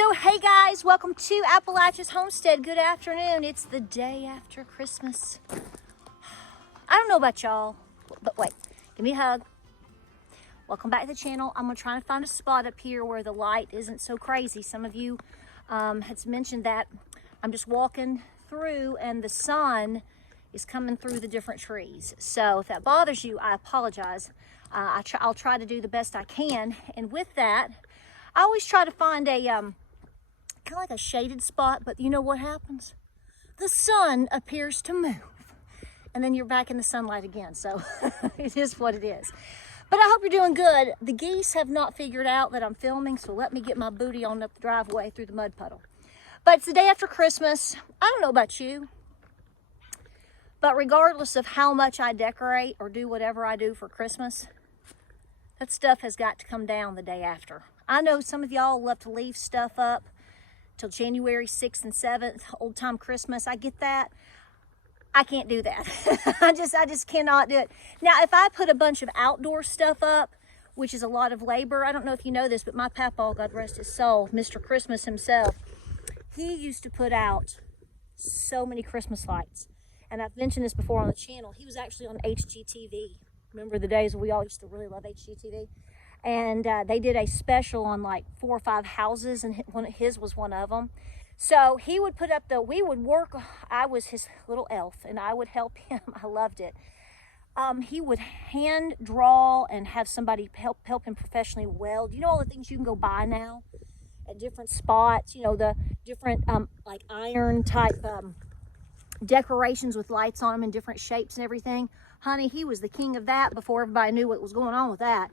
So hey guys, welcome to Appalachia's Homestead. Good afternoon. It's the day after Christmas. I don't know about y'all, but wait, give me a hug. Welcome back to the channel. I'm gonna try to find a spot up here where the light isn't so crazy. Some of you had mentioned that I'm just walking through and the sun is coming through the different trees. So if that bothers you, I apologize. I'll try to do the best I can. And with that, I always try to find a kind of like a shaded spot, but you know what happens? The sun appears to move and then you're back in the sunlight again. So it is what it is. But I hope you're doing good. The geese have not figured out that I'm filming, so let me get my booty on up the driveway through the mud puddle. But it's the day after Christmas. I don't know about you, but regardless of how much I decorate or do whatever I do for Christmas, that stuff has got to come down the day after. I know some of y'all love to leave stuff up till January 6th and 7th, old time Christmas. I get that. I can't do that. I just cannot do it. Now, if I put a bunch of outdoor stuff up, which is a lot of labor, I don't know if you know this, but my papa, God rest his soul, Mr. Christmas himself, he used to put out so many Christmas lights. And I've mentioned this before on the channel. He was actually on HGTV. Remember the days when we all used to really love HGTV? And they did a special on like 4 or 5 houses, and his was one of them. So he would put up we would work, I was his little elf, and I would help him. I loved it. He would hand draw and have somebody help him professionally weld. You know all the things you can go buy now at different spots, you know, the different like iron type decorations with lights on them in different shapes and everything. Honey, he was the king of that before everybody knew what was going on with that.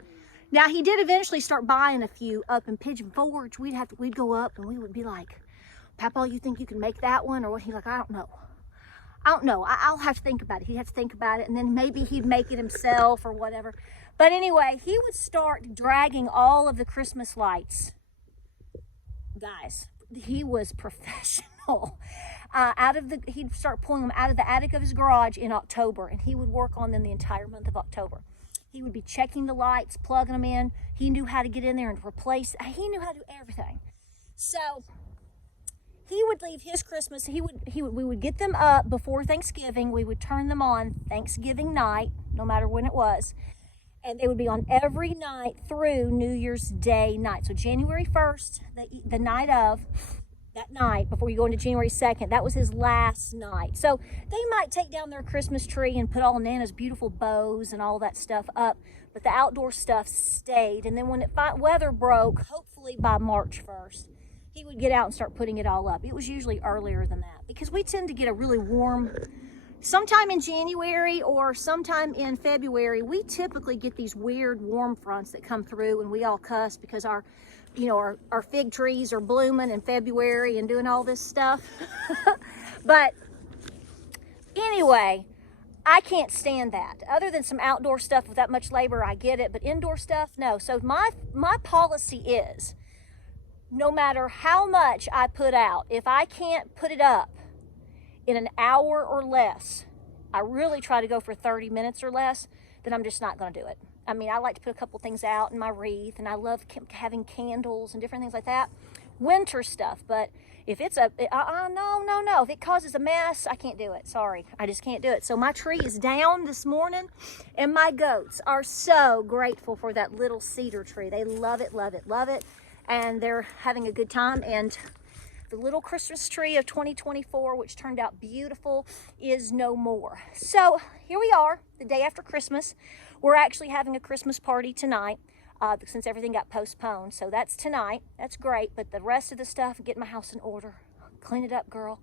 Now, he did eventually start buying a few up in Pigeon Forge. We'd go up and we would be like, Papa, you think you can make that one? Or what? He's like, I don't know. I'll have to think about it. He'd have to think about it, and then maybe he'd make it himself or whatever. But anyway, he would start dragging all of the Christmas lights. Guys, he was professional. He'd start pulling them out of the attic of his garage in October, and he would work on them the entire month of October. He would be checking the lights, plugging them in. He knew how to get in there and replace. He knew how to do everything. So he would leave his Christmas. We would get them up before Thanksgiving. We would turn them on Thanksgiving night, no matter when it was. And they would be on every night through New Year's Day night. So January 1st, the night of, that night before you go into January 2nd, that was his last night. So they might take down their Christmas tree and put all Nana's beautiful bows and all that stuff up, but the outdoor stuff stayed. And then when weather broke, hopefully by March 1st, he would get out and start putting it all up. It was usually earlier than that because we tend to get a really warm, sometime in January or sometime in February, we typically get these weird warm fronts that come through and we all cuss because our fig trees are blooming in February and doing all this stuff. But anyway, I can't stand that. Other than some outdoor stuff with that much labor, I get it, but indoor stuff, no. So my policy is, no matter how much I put out, if I can't put it up in an hour or less, I really try to go for 30 minutes or less, then I'm just not going to do it. I mean, I like to put a couple things out in my wreath, and I love having candles and different things like that. Winter stuff, but if it's no. If it causes a mess, I can't do it. Sorry, I just can't do it. So my tree is down this morning, and my goats are so grateful for that little cedar tree. They love it, love it, love it, and they're having a good time. And the little Christmas tree of 2024, which turned out beautiful, is no more. So here we are, the day after Christmas. We're actually having a Christmas party tonight since everything got postponed. So that's tonight. That's great. But the rest of the stuff, get my house in order. Clean it up, girl.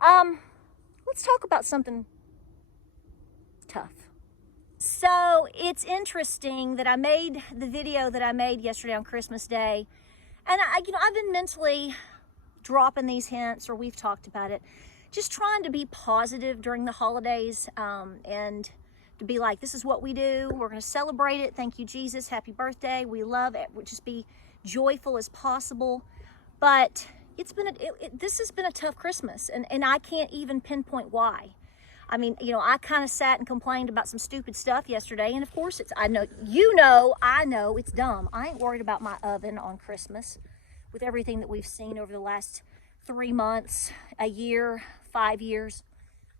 Let's talk about something tough. So it's interesting that I made the video that I made yesterday on Christmas Day. And I've been mentally dropping these hints, or we've talked about it, just trying to be positive during the holidays, and to be like, this is what we do. We're going to celebrate it. Thank you, Jesus. Happy birthday. We love it. We'll just be joyful as possible. But this has been a tough Christmas, and I can't even pinpoint why. I mean, I kind of sat and complained about some stupid stuff yesterday, and of course I know it's dumb. I ain't worried about my oven on Christmas, with everything that we've seen over the last 3 months, a year, 5 years.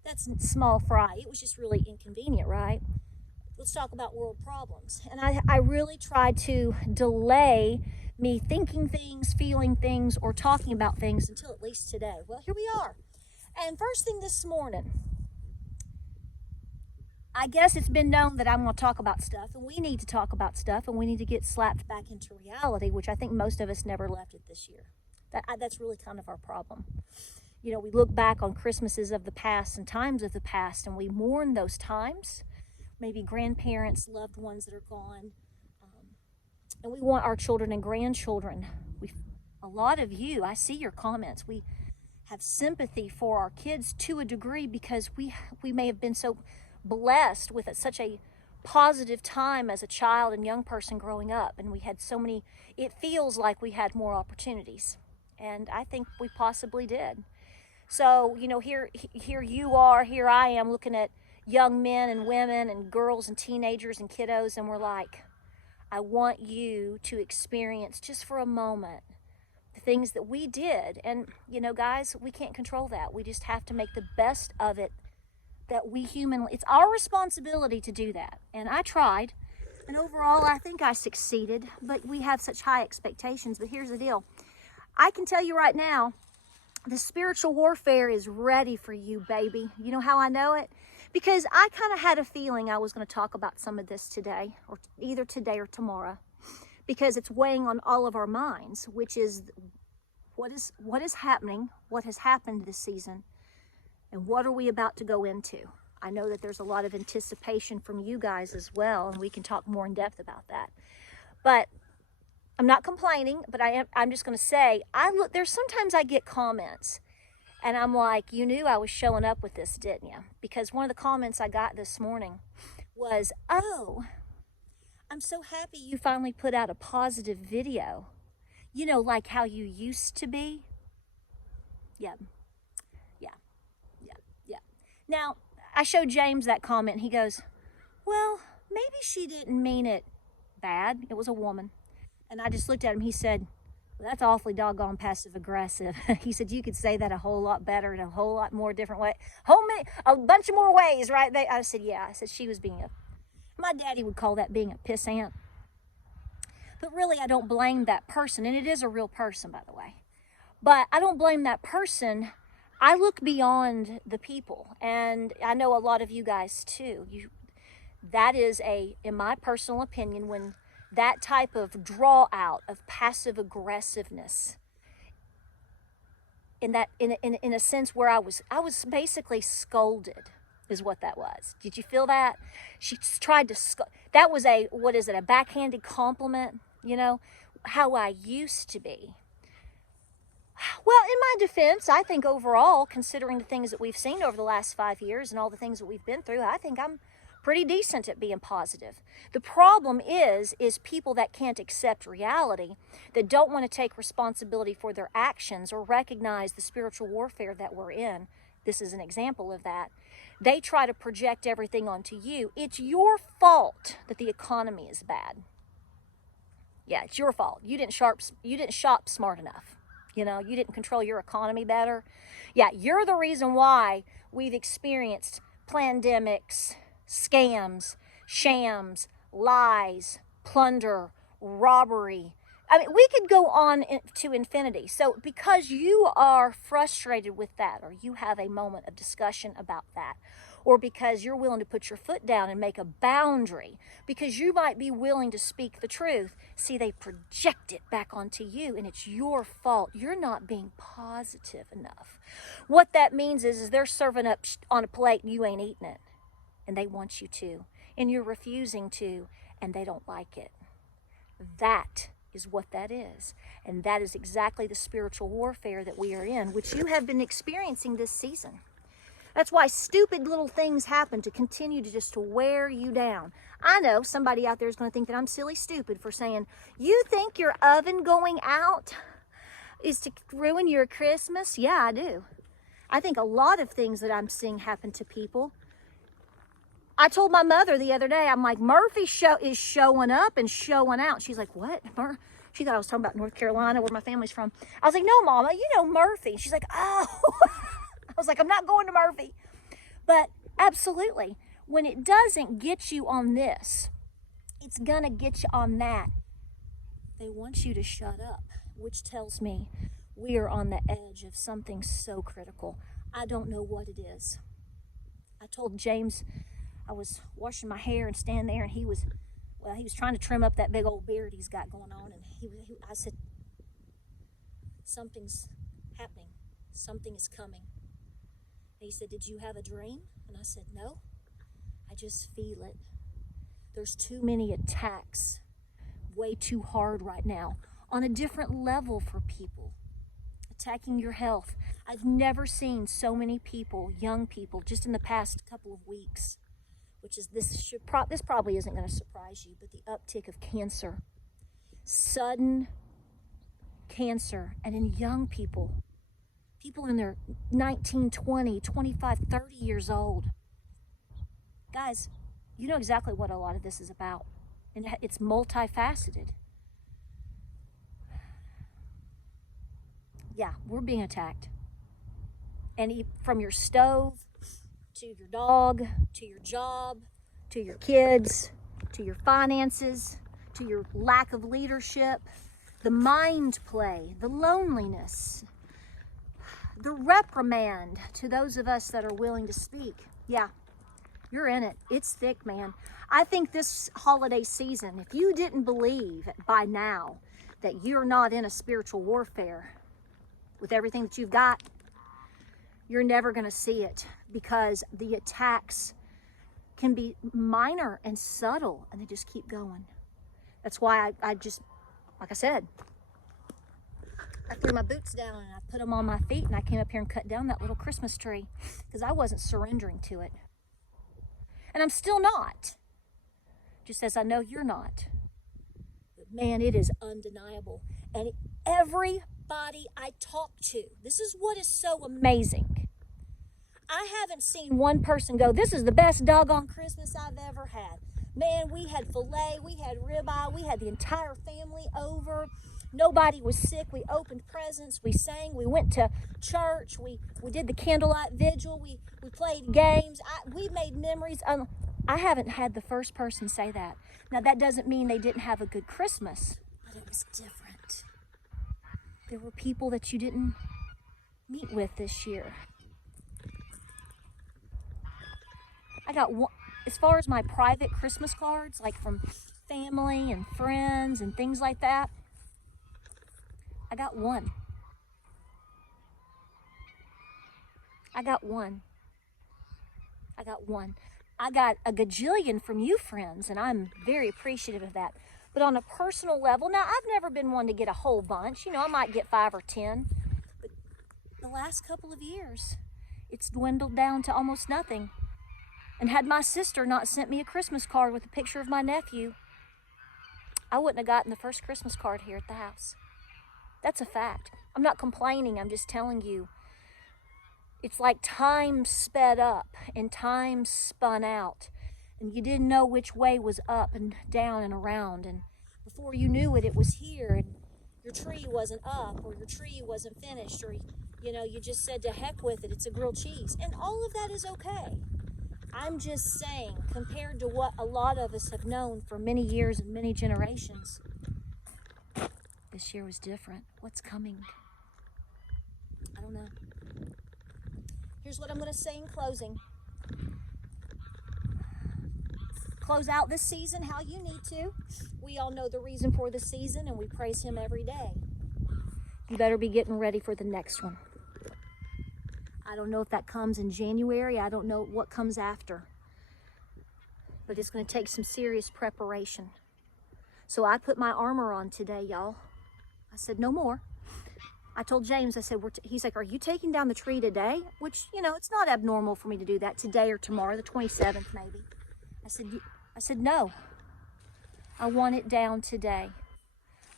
That's small fry. It was just really inconvenient, right? Let's talk about world problems. And I really tried to delay me thinking things, feeling things, or talking about things until at least today. Well, here we are. And first thing this morning, I guess it's been known that I'm going to talk about stuff, and we need to talk about stuff, and we need to get slapped back into reality, which I think most of us never left it this year. That's really kind of our problem. You know, we look back on Christmases of the past and times of the past, and we mourn those times, maybe grandparents, loved ones that are gone, and we want our children and grandchildren. A lot of you, I see your comments, we have sympathy for our kids to a degree because we may have been so blessed with such a positive time as a child and young person growing up, and we had so many, it feels like we had more opportunities, and I think we possibly did. So, you know, here you are, here I am looking at young men and women and girls and teenagers and kiddos, and we're like, I want you to experience just for a moment the things that we did. And, you know, guys, we can't control that. We just have to make the best of it that we humanly, it's our responsibility to do that. And I tried, and overall I think I succeeded, but we have such high expectations. But here's the deal. I can tell you right now, the spiritual warfare is ready for you, baby. You know how I know it? Because I kind of had a feeling I was going to talk about some of this today, or either today or tomorrow, because it's weighing on all of our minds, which is what is happening, what has happened this season, and what are we about to go into. I know that there's a lot of anticipation from you guys as well, and we can talk more in depth about that. But I'm not complaining, but I'm just going to say, there's sometimes I get comments, and I'm like, you knew I was showing up with this, didn't you? Because one of the comments I got this morning was, oh, I'm so happy you finally put out a positive video. You know, like how you used to be. Yeah. Now, I showed James that comment, and he goes, well, maybe she didn't mean it bad. It was a woman. And I just looked at him. He said, well, that's awfully doggone passive aggressive. He said, you could say that a whole lot better in a whole lot more different way. A bunch of more ways, right? I said, yeah. I said, she was my daddy would call that being a pissant. But really, I don't blame that person. And it is a real person, by the way. But I don't blame that person. I look beyond the people. And I know a lot of you guys too. That is in my personal opinion, when that type of draw out of passive aggressiveness, in a sense where I was basically scolded, is what that was. Did you feel that? She tried to that was a backhanded compliment, you know, how I used to be. Well, in my defense, I think overall, considering the things that we've seen over the last 5 years and all the things that we've been through, I think I'm pretty decent at being positive. The problem is people that can't accept reality, that don't want to take responsibility for their actions or recognize the spiritual warfare that we're in. This is an example of that. They try to project everything onto you. It's your fault that the economy is bad. Yeah, it's your fault. You didn't shop smart enough. You know, you didn't control your economy better. Yeah, you're the reason why we've experienced pandemics, scams, shams, lies, plunder, robbery. I mean, we could go on to infinity. So because you are frustrated with that, or you have a moment of discussion about that, or because you're willing to put your foot down and make a boundary, because you might be willing to speak the truth, see, they project it back onto you, and it's your fault. You're not being positive enough. What that means is they're serving up on a plate and you ain't eating it, and they want you to, and you're refusing to, and they don't like it. That is what that is. And that is exactly the spiritual warfare that we are in, which you have been experiencing this season. That's why stupid little things happen, to continue to just wear you down. I know somebody out there is going to think that I'm silly stupid for saying, you think your oven going out is to ruin your Christmas? Yeah, I do. I think a lot of things that I'm seeing happen to people. I told my mother the other day, I'm like, Murphy is showing up and showing out. She's like, what? She thought I was talking about North Carolina, where my family's from. I was like, no, Mama, you know Murphy. She's like, oh. I was like, I'm not going to Murphy. But absolutely, when it doesn't get you on this, it's going to get you on that. They want you to shut up, which tells me we are on the edge of something so critical. I don't know what it is. I told James I was washing my hair and standing there, and he was trying to trim up that big old beard he's got going on, and I said, something's happening. Something is coming. And he said, did you have a dream? And I said, no, I just feel it. There's too many attacks, way too hard right now, on a different level for people, attacking your health. I've never seen so many people, young people, just in the past couple of weeks, which is this probably isn't going to surprise you, but the uptick of cancer, sudden cancer, and in young people in their 19, 20, 25, 30 years old. Guys, you know exactly what a lot of this is about, and it's multifaceted. Yeah, we're being attacked. And from your stove, to your dog, to your job, to your kids, to your finances, to your lack of leadership, the mind play, the loneliness, the reprimand to those of us that are willing to speak. Yeah, you're in it. It's thick, man. I think this holiday season, if you didn't believe by now that you're not in a spiritual warfare with everything that you've got, you're never going to see it, because the attacks can be minor and subtle, and they just keep going. That's why I just, like I said, I threw my boots down and I put them on my feet, and I came up here and cut down that little Christmas tree because I wasn't surrendering to it. And I'm still not, just as I know you're not. But man, it is undeniable. And everybody I talk to, this is what is so amazing. I haven't seen one person go, this is the best doggone Christmas I've ever had. Man, we had filet, we had ribeye, we had the entire family over. Nobody was sick. We opened presents, we sang, we went to church, we did the candlelight vigil, we played games, we made memories. I haven't had the first person say that. Now, that doesn't mean they didn't have a good Christmas, but it was different. There were people that you didn't meet with this year. I got one, as far as my private Christmas cards, like from family and friends and things like that, I got one. I got one. I got one. I got a gajillion from you friends, and I'm very appreciative of that. But on a personal level, now I've never been one to get a whole bunch. You know, I might get 5 or 10. But the last couple of years, it's dwindled down to almost nothing. And had my sister not sent me a Christmas card with a picture of my nephew, I wouldn't have gotten the first Christmas card here at the house. That's a fact. I'm not complaining, I'm just telling you. It's like time sped up and time spun out, and you didn't know which way was up and down and around, and before you knew it, it was here, and your tree wasn't up, or your tree wasn't finished, or you know, you just said to heck with it, it's a grilled cheese, and all of that is okay. I'm just saying, compared to what a lot of us have known for many years and many generations, this year was different. What's coming? I don't know. Here's what I'm going to say in closing. Close out this season how you need to. We all know the reason for the season, and we praise Him every day. You better be getting ready for the next one. I don't know if that comes in January. I don't know what comes after. But it's going to take some serious preparation. So I put my armor on today, y'all. I said, no more. I told James, I said, he's like, are you taking down the tree today? Which, you know, it's not abnormal for me to do that today or tomorrow, the 27th maybe. I said, no. I want it down today.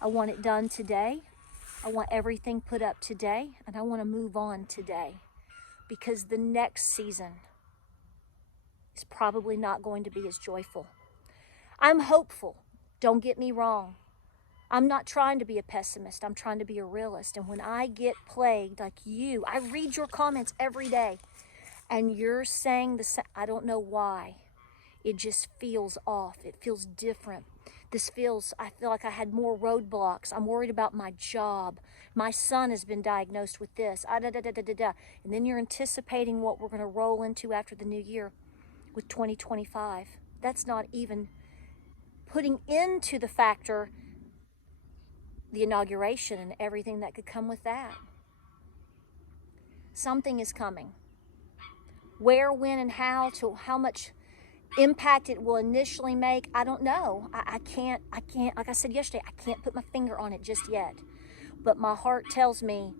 I want it done today. I want everything put up today, and I want to move on today, because the next season is probably not going to be as joyful. I'm hopeful. Don't get me wrong. I'm not trying to be a pessimist. I'm trying to be a realist. And when I get plagued like you, I read your comments every day, and you're saying the same. I don't know why. It just feels off. It feels different. I feel like I had more roadblocks. I'm worried about my job. My son has been diagnosed with this. And then you're anticipating what we're going to roll into after the new year with 2025. That's not even putting into the factor the inauguration and everything that could come with that. Something is coming. Where, when, and how, to how much impact it will initially make, I don't know. I can't, like I said yesterday, I can't put my finger on it just yet. But my heart tells me,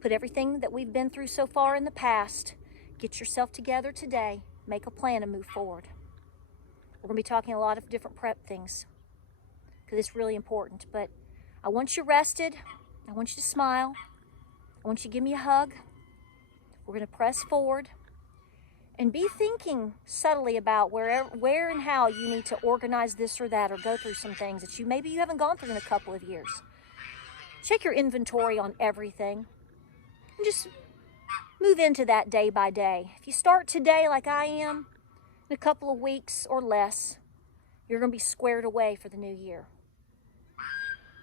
put everything that we've been through so far in the past, get yourself together today, make a plan and move forward. We're going to be talking a lot of different prep things, because it's really important. But I want you rested. I want you to smile. I want you to give me a hug. We're going to press forward and be thinking subtly about where and how you need to organize this or that, or go through some things that maybe you haven't gone through in a couple of years. Check your inventory on everything and just move into that day by day. If you start today like I am, in a couple of weeks or less, you're going to be squared away for the new year.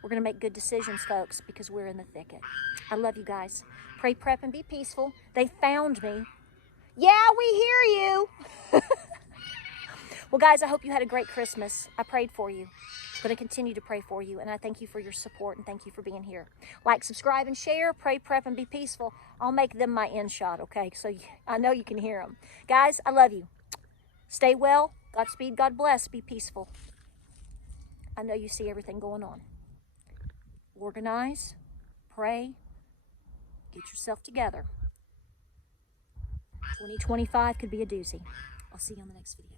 We're going to make good decisions, folks, because we're in the thicket. I love you guys. Pray, prep, and be peaceful. They found me. Yeah, we hear you. Well, guys, I hope you had a great Christmas. I prayed for you. I'm going to continue to pray for you, and I thank you for your support, and thank you for being here. Like, subscribe, and share. Pray, prep, and be peaceful. I'll make them my end shot, okay? So I know you can hear them. Guys, I love you. Stay well. Godspeed. God bless. Be peaceful. I know you see everything going on. Organize. Pray. Get yourself together. 2025 could be a doozy. I'll see you on the next video.